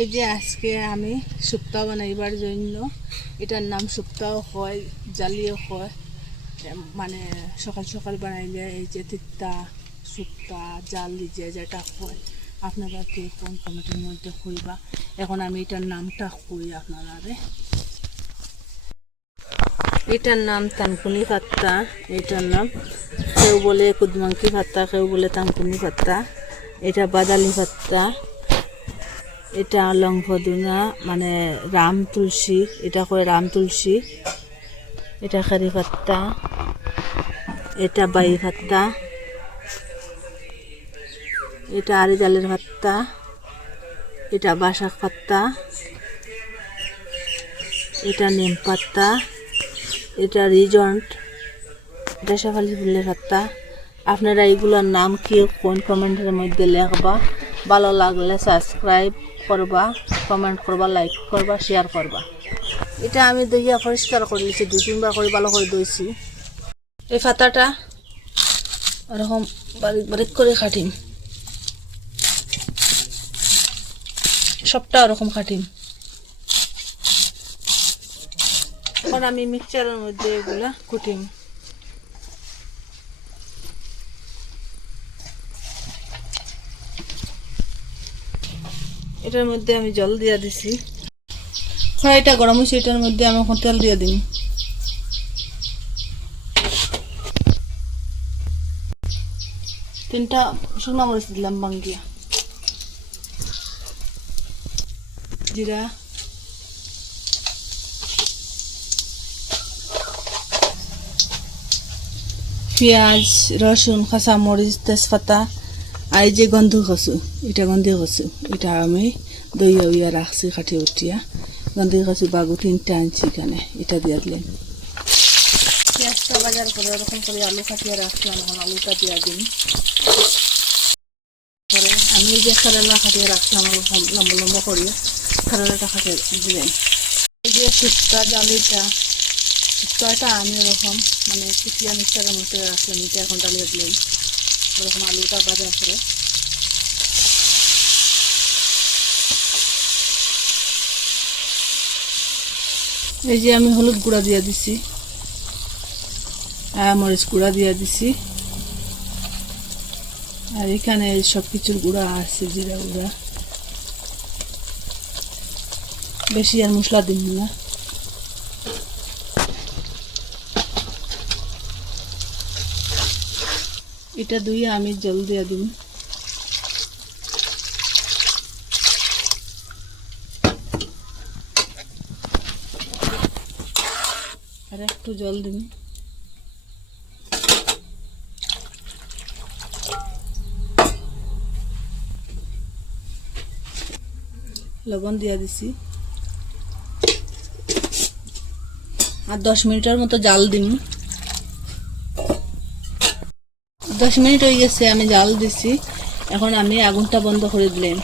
এই যে আজকে আমি শুক্তা বানাইবার জন্য, এটার নাম শুক্তাও হয়, জালিও হয়। মানে সকাল সকাল বানাইলে এই যে তিত্তা শুক্তা জাল দিয়ে যেটা হয়, আপনারা কে কোন কমিটির মধ্যে কইবা? এখন আমি এটার নামটা কই আপনারা এটার নাম তানকুনি পাত্তা এটার নাম কেউ বলে কুদমাঙ্কি পাত্তা কেউ বলে তানকুনি পাত্তা এটা বাদালি পাত্তা এটা লং পদুনা মানে রাম তুলসী, এটা কয় রাম তুলসী, এটা খারি পাত্তা এটা বাই পাত্তা এটা আরি জালের পাত্তা এটা বাসাক পাত্তা এটা নিম পাত্তা এটা রিজন্ট, এটা শেফালি ফুলের পাত্তা আপনারা এইগুলোর নাম কি কোন কমেন্টের মধ্যে লেখবা? ভালো লাগলে সাবস্ক্রাইব করবা কমেন্ট করবা লাইক করবা শেয়ার করবা। এটা আমি দইয়া পরিষ্কার করে নিয়েছি দুই তিনবার করে ভালো করে দইছি এই ফাতাটা ওরকম বারিক বারিক করে কাটিম। সবটা ওরকম কাটিম। এখন আমি মিক্সচারের মধ্যে এগুলা কুটিম। এটার মধ্যে আমি জল দিয়া দিছি। কড়াইটা গরম হয়েছে, এটার মধ্যে আমি এখন তেল দিয়ে দিই তিনটা শুকনো মরিচ দিলাম বাঙ্গিয়া জিরা। পেঁয়াজ, রসুন কাঁচা মরিচ তেজপাতা। আর যে গন্ধ কচু এটা গন্ধে কচু এটা আমি দই উইয়া রাখছি কাঠি উঠিয়া গন্ধে কচু বাগু তিনটা আনছি এখানে এটা দিয়ে দিলেন পেঁয়াজটা বাজার করে ওরকম করে আলু কাটিয়ে রাখলাম এখন আলুটা দিয়ে দিন পরে আমি যে কারেলা কাটিয়ে রাখলাম লম্বা লম্বা করিয়া কারেলাটা কাটিয়ে দিলেন এই যে শুক্তা জালিটা, শুক্তাটা আমি ওরকম মানে কুচিয়া মিক্সারের মধ্যে রাখলাম এটা এখন ডালিয়ে দিলেন ওরকম আলুটা বাজার করে এই যে আমি হলুদ গুঁড়া দিয়ে দিছি মরিচ গুঁড়া দিয়ে দিছি। আর এখানে সব কিছুর গুঁড়া আছে, জিরা গুঁড়া। বেশি আর মশলা দিন না। এটা ধুয়ে আমি জল দিয়ে দিন আর একটু জল দিন লবণ দিয়া দিছি। আর দশ মিনিটের মতো জাল দিন দশ মিনিট হয়ে গেছে আমি জাল দিছি। এখন আমি আগুনটা বন্ধ করে দিলাম।